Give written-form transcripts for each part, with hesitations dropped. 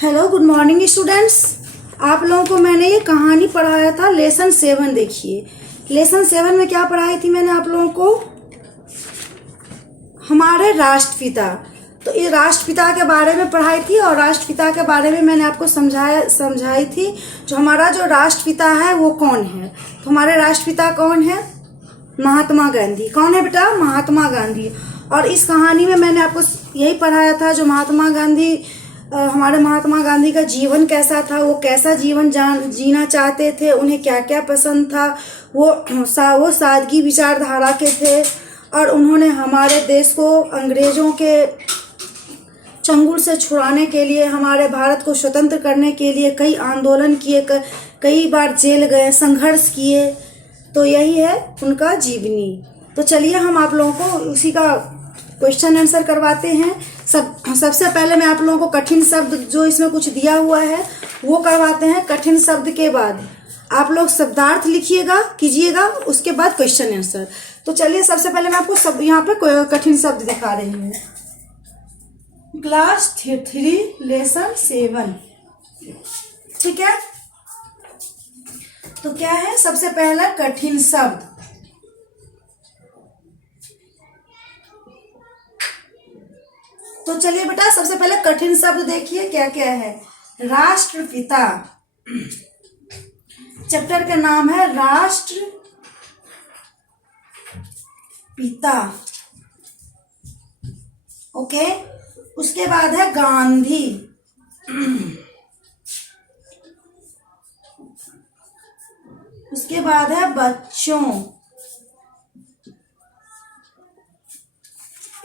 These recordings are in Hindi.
Hello good morning students. आप लोगों को मैंने ये कहानी पढ़ाया था लेसन 7। देखिए लेसन 7 में क्या पढ़ाई थी मैंने आप लोगों को, हमारे राष्ट्रपिता। तो ये राष्ट्रपिता के बारे में पढ़ाई थी और राष्ट्रपिता के बारे में मैंने आपको समझाई थी जो हमारा जो राष्ट्रपिता है वो कौन है। तो हमारे राष्ट्रपिता कौन है? महात्मा गांधी। कौन है बेटा? महात्मा गांधी। और इस कहानी में मैंने आपको यही पढ़ाया था जो हमारे महात्मा गांधी का जीवन कैसा था, वो कैसा जीवन जीना चाहते थे, उन्हें क्या क्या पसंद था। वो सादगी विचारधारा के थे और उन्होंने हमारे देश को अंग्रेजों के चंगुल से छुड़ाने के लिए, हमारे भारत को स्वतंत्र करने के लिए कई आंदोलन किए, कई बार जेल गए, संघर्ष किए। तो यही है उनका जीवनी। तो चलिए हम आप लोगों को उसी का क्वेश्चन आंसर करवाते हैं। सबसे पहले मैं आप लोगों को कठिन शब्द जो इसमें कुछ दिया हुआ है वो करवाते हैं। कठिन शब्द के बाद आप लोग शब्दार्थ लिखिएगा, कीजिएगा, उसके बाद क्वेश्चन आंसर। तो चलिए सबसे पहले मैं आपको यहाँ पे कठिन शब्द दिखा रही हूँ। क्लास 3 लेसन 7, ठीक है। तो क्या है सबसे पहला कठिन शब्द? तो चलिए बेटा सबसे पहले कठिन शब्द देखिए क्या क्या है। राष्ट्रपिता, चैप्टर का नाम है राष्ट्रपिता, ओके। उसके बाद है गांधी, उसके बाद है बच्चों,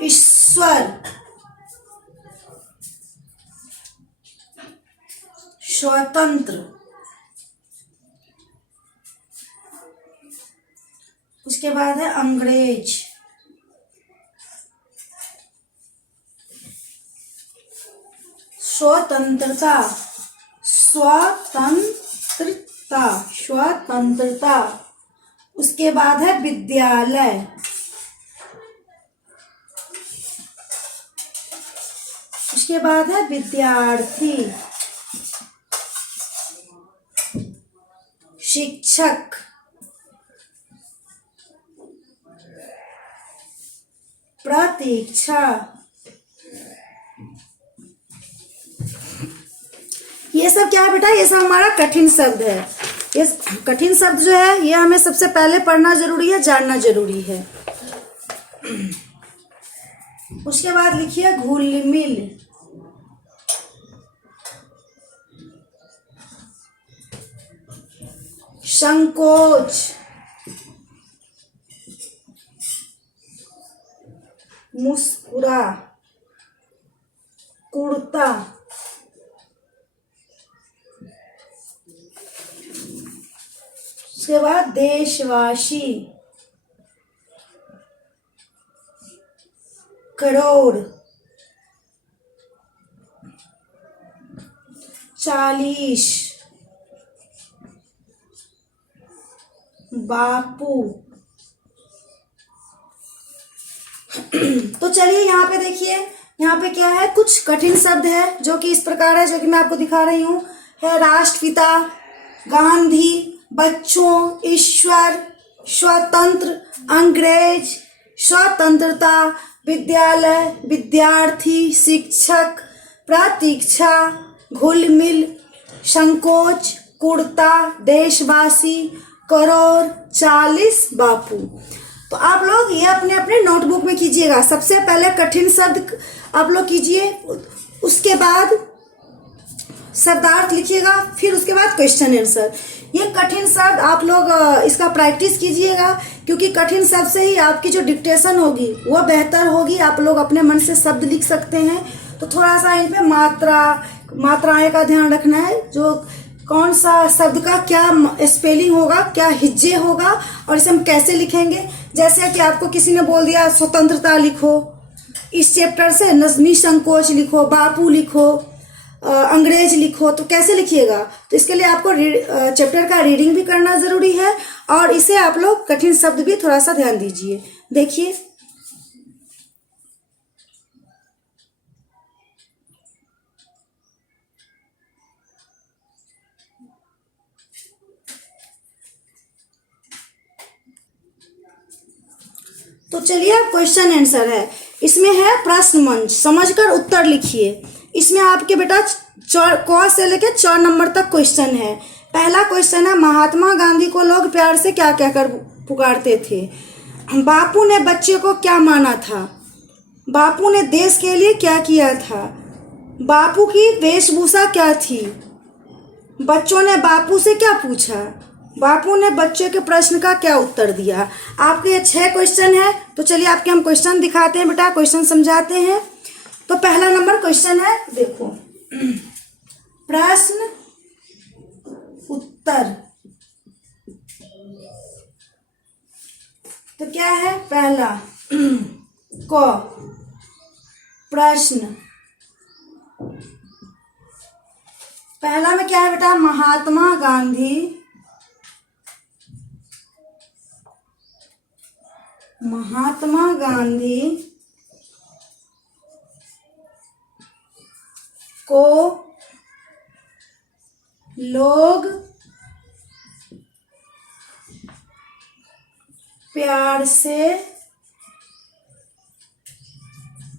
ईश्वर, स्वतंत्र, उसके बाद है अंग्रेज, स्वतंत्रता, स्वतंत्रता, स्वतंत्रता। उसके बाद है विद्यालय, उसके बाद है विद्यार्थी, शिक्षक, प्रतीक्षा। ये सब क्या है बेटा? ये सब हमारा कठिन शब्द है। ये कठिन शब्द जो है ये हमें सबसे पहले पढ़ना जरूरी है, जानना जरूरी है। उसके बाद लिखिए घुल मिल, संकोच, मुस्कुरा, कुर्ता, उसके बाद देशवासी, करोड़, 40, बापू। तो चलिए यहाँ पे देखिए, यहाँ पे क्या है, कुछ कठिन शब्द है जो कि इस प्रकार है, जो कि मैं आपको दिखा रही हूँ। है राष्ट्रपिता, गांधी, बच्चों, ईश्वर, स्वतंत्र, अंग्रेज, स्वतंत्रता, विद्यालय, विद्यार्थी, शिक्षक, प्रतीक्षा, घुल मिल, संकोच, कुर्ता, देशवासी, करोड़, 40, बापू। तो आप लोग ये अपने अपने नोटबुक में कीजिएगा। सबसे पहले कठिन शब्द आप लोग कीजिए, उसके बाद शब्दार्थ लिखिएगा, फिर उसके बाद क्वेश्चन आंसर। ये कठिन शब्द आप लोग इसका प्रैक्टिस कीजिएगा, क्योंकि कठिन शब्द से ही आपकी जो डिक्टेशन होगी वो बेहतर होगी। आप लोग अपने मन से शब्द लिख सकते हैं। तो थोड़ा सा इन पे मात्राएं का ध्यान रखना है, जो कौन सा शब्द का क्या स्पेलिंग होगा, क्या हिज्जे होगा और इसे हम कैसे लिखेंगे। जैसे कि आपको किसी ने बोल दिया स्वतंत्रता लिखो, इस चैप्टर से निसंकोच लिखो, बापू लिखो, अंग्रेज लिखो, तो कैसे लिखिएगा? तो इसके लिए आपको चैप्टर का रीडिंग भी करना जरूरी है और इसे आप लोग कठिन शब्द भी थोड़ा सा ध्यान दीजिए। देखिए तो चलिए अब क्वेश्चन आंसर है। इसमें है प्रश्न मंच, समझकर उत्तर लिखिए। इसमें आपके बेटा क से लेके 4 नंबर तक क्वेश्चन है। पहला क्वेश्चन है, महात्मा गांधी को लोग प्यार से क्या कहकर पुकारते थे? बापू ने बच्चे को क्या माना था? बापू ने देश के लिए क्या किया था? बापू की वेशभूषा क्या थी? बच्चों ने बापू से क्या पूछा? बापू ने बच्चे के प्रश्न का क्या उत्तर दिया? आपके ये 6 क्वेश्चन है। तो चलिए आपके हम क्वेश्चन दिखाते हैं बेटा, क्वेश्चन समझाते हैं। तो पहला नंबर क्वेश्चन है, देखो, प्रश्न उत्तर। तो क्या है? पहला क प्रश्न। पहला में क्या है बेटा? महात्मा गांधी को लोग प्यार से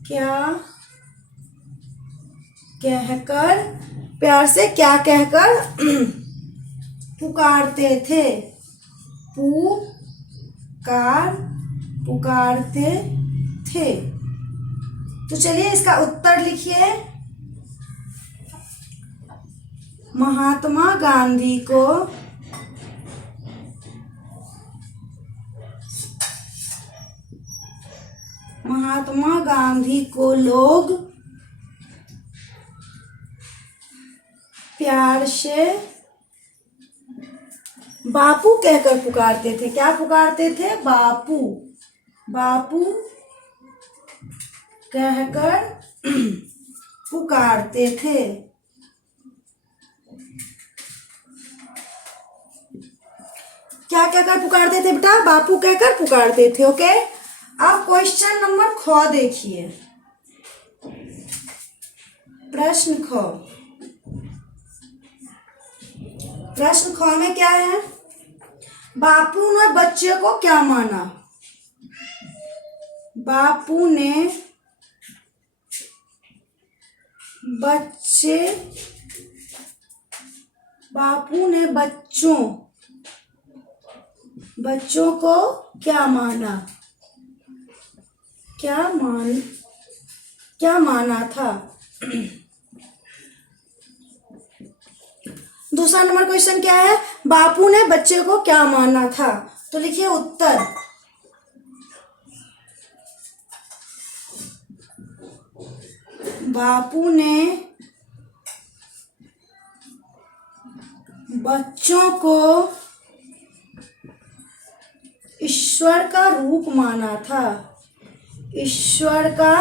क्या कहकर पुकारते थे? पुकारते थे। तो चलिए इसका उत्तर लिखिए। महात्मा गांधी को लोग प्यार से बापू कहकर पुकारते थे। क्या पुकारते थे? बापू कहकर पुकारते थे। क्या कहकर पुकारते थे बेटा? बापू कहकर पुकारते थे। ओके, अब क्वेश्चन नंबर ख देखिए। प्रश्न ख में क्या है? बापू ने बच्चे को क्या माना? बापू ने बच्चों को क्या माना? क्या माना था? दूसरा नंबर क्वेश्चन क्या है? बापू ने बच्चे को क्या माना था? तो लिखिए उत्तर। बापू ने बच्चों को ईश्वर का रूप माना था। ईश्वर का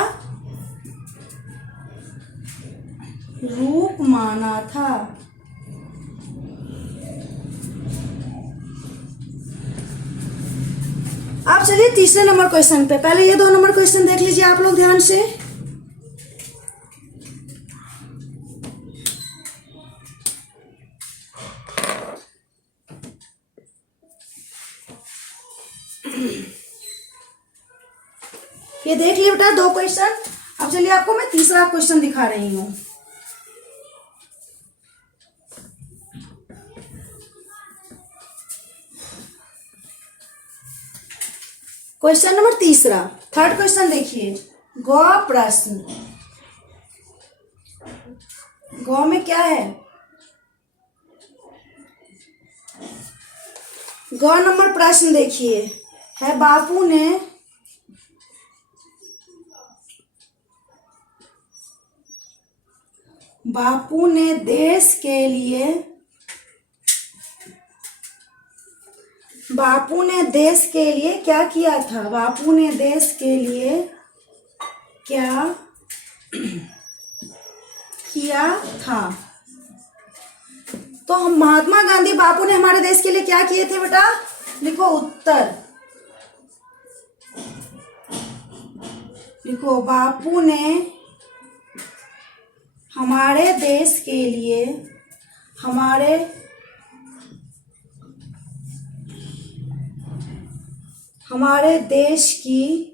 रूप माना था। अब चलिए तीसरे नंबर क्वेश्चन पे। पहले ये 2 नंबर क्वेश्चन देख लीजिए आप लोग ध्यान से। ये देख लिए बेटा 2 क्वेश्चन। अब चलिए आपको मैं तीसरा क्वेश्चन दिखा रही हूं। क्वेश्चन नंबर तीसरा, थर्ड क्वेश्चन देखिए। ग प्रश्न। ग में क्या है? ग नंबर प्रश्न देखिए है, बापू ने देश के लिए क्या किया था? बापू ने देश के लिए क्या किया था? तो हम महात्मा गांधी बापू ने हमारे देश के लिए क्या किए थे बेटा? लिखो उत्तर। लिखो, बापू ने हमारे देश के लिए हमारे देश की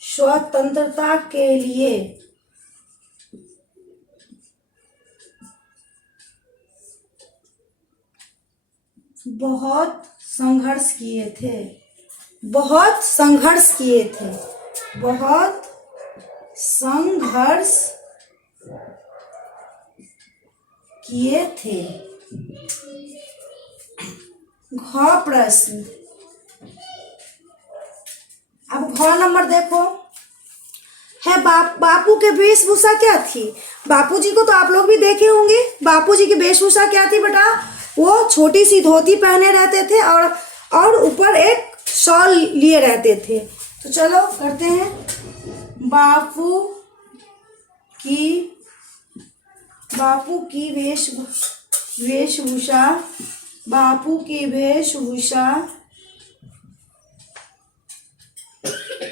स्वतंत्रता के लिए बहुत संघर्ष किए थे। बहुत संघर्ष किए थे। बहुत संघर्ष किए थे। घ प्रश्न। अब घ नंबर देखो है बापू के वेशभूषा क्या थी। बापू जी को तो आप लोग भी देखे होंगे। बापू जी की वेशभूषा क्या थी बेटा। वो छोटी सी धोती पहने रहते थे और ऊपर एक शॉल लिए रहते थे। तो चलो करते हैं। बापू की वेशभूषा बापू की वेशभूषा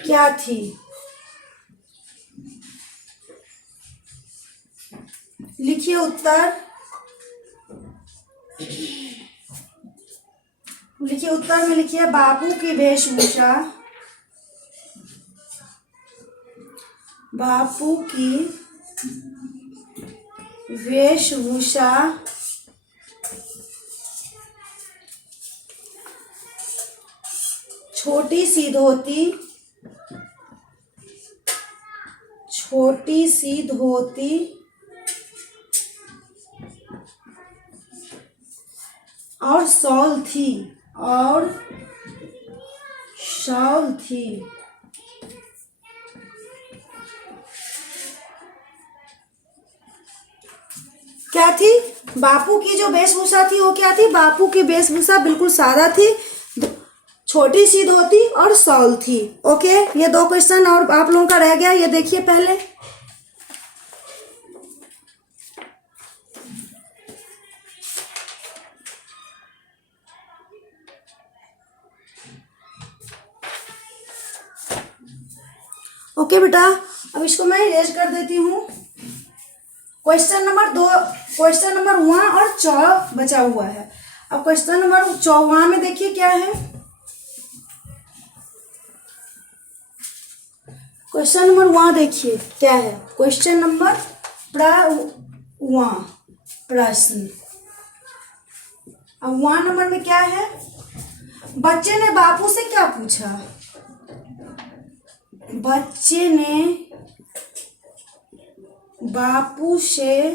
क्या थी। लिखिए उत्तर। लिखिए उत्तर में लिखिए बापू की वेशभूषा। बापू की वेशभूषा छोटी सी धोती और शॉल थी। क्या थी। बापू की जो वेशभूषा थी वो क्या थी। बापू की वेशभूषा बिल्कुल सादा थी। छोटी सी धोती और शॉल थी। ओके, ये 2 क्वेश्चन और आप लोगों का रह गया। ये देखिए पहले। ओके बेटा, अब इसको मैं इरेज कर देती हूँ। क्वेश्चन नंबर 1 और 4 बचा हुआ है। अब क्वेश्चन नंबर 4 में देखिए क्या है। क्वेश्चन नंबर 1 देखिए क्या है। क्वेश्चन नंबर 1 प्रश्न। अब 1 नंबर में क्या है। बच्चे ने बापू से क्या पूछा। बच्चे ने बापू से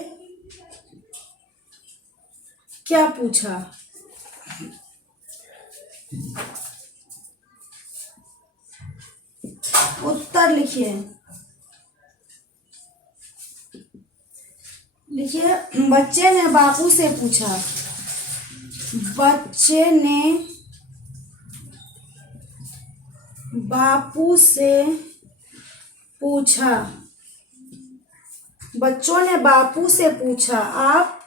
क्या पूछा। उत्तर लिखिए। बच्चे ने बापू से पूछा। बच्चे ने बापू से पूछा। बच्चों ने बापू से पूछा, आप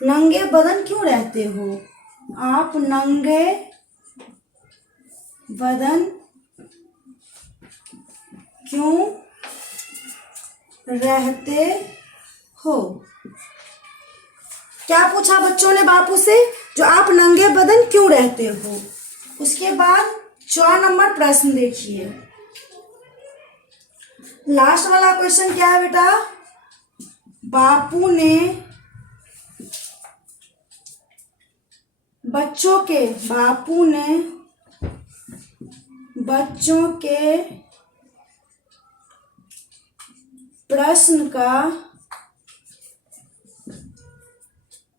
नंगे बदन क्यों रहते हो। आप नंगे बदन क्यों रहते हो। क्या पूछा बच्चों ने बापू से। जो आप नंगे बदन क्यों रहते हो। उसके बाद 4 नंबर प्रश्न देखिए। लास्ट वाला क्वेश्चन क्या है बेटा। बापू ने बच्चों के प्रश्न का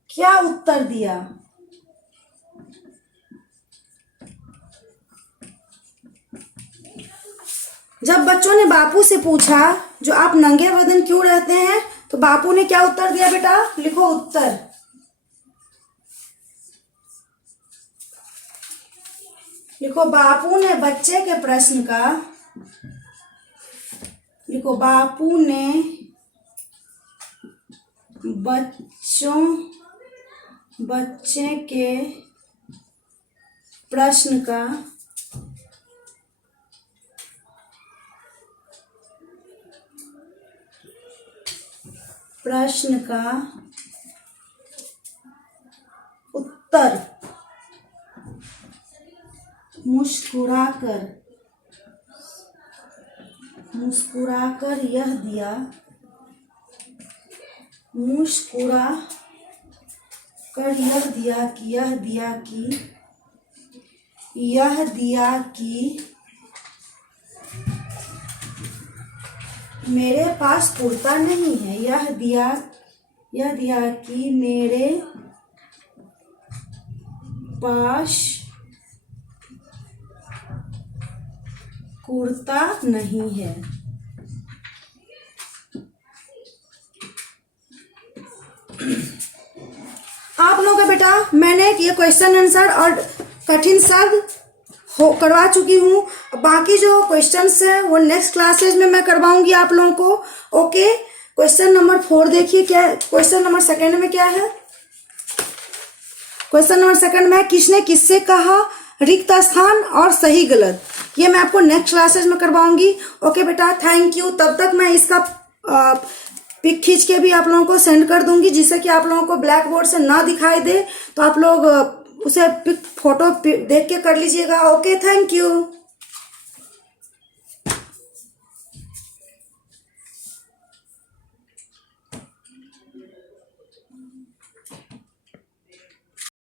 क्या उत्तर दिया। जब बच्चों ने बापू से पूछा जो आप नंगे बदन क्यों रहते हैं, तो बापू ने क्या उत्तर दिया बेटा। लिखो उत्तर। लिखो बापू ने बच्चे के प्रश्न का। लिखो बापू ने बच्चे के प्रश्न का प्रश्न का उत्तर मुस्कुराकर यह दिया कि मेरे पास कुर्ता नहीं है। यह दिया कि मेरे पास कुर्ता नहीं है। आप लोगों का बेटा मैंने ये क्वेश्चन आंसर और कठिन शब्द करवा चुकी हूँ। बाकी जो क्वेश्चंस हैं वो नेक्स्ट क्लासेज में मैं करवाऊंगी आप लोगों को। ओके, क्वेश्चन नंबर 4 देखिए क्या है। क्वेश्चन नंबर 2 में क्या है? क्वेश्चन नंबर 2 में किसने किससे कहा रिक्त स्थान और सही गलत। ये मैं आपको नेक्स्ट क्लासेज में करवाऊंगी। ओके बेटा, थैंक यू। तब तक मैं इसका पिक खींच के भी आप लोगों को सेंड कर दूंगी, जिससे कि आप लोगों को ब्लैक बोर्ड से ना दिखाई दे, तो आप लोग उसे पिक फोटो देख के कर लीजिएगा। Okay, thank you.